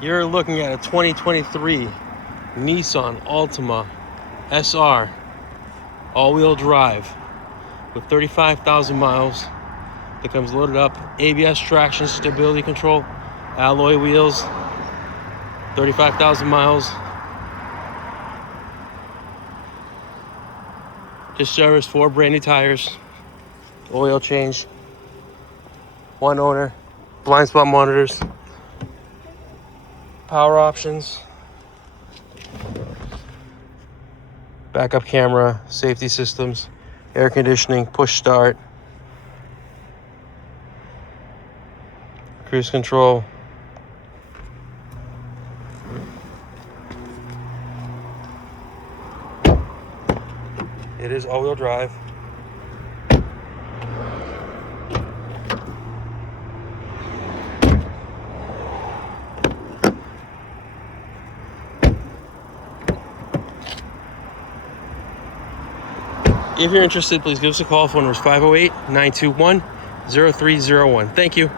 You're looking at a 2023 Nissan Altima SR all-wheel drive with 35,000 miles. That comes loaded up, ABS traction, stability control, alloy wheels, 35,000 miles. Just serviced 4 brand new tires, oil change, 1 owner, blind spot monitors, power options, backup camera, safety systems, air conditioning, push start, cruise control. It is all-wheel drive. If you're interested, please give us a call. Phone number is 508-921-0301. Thank you.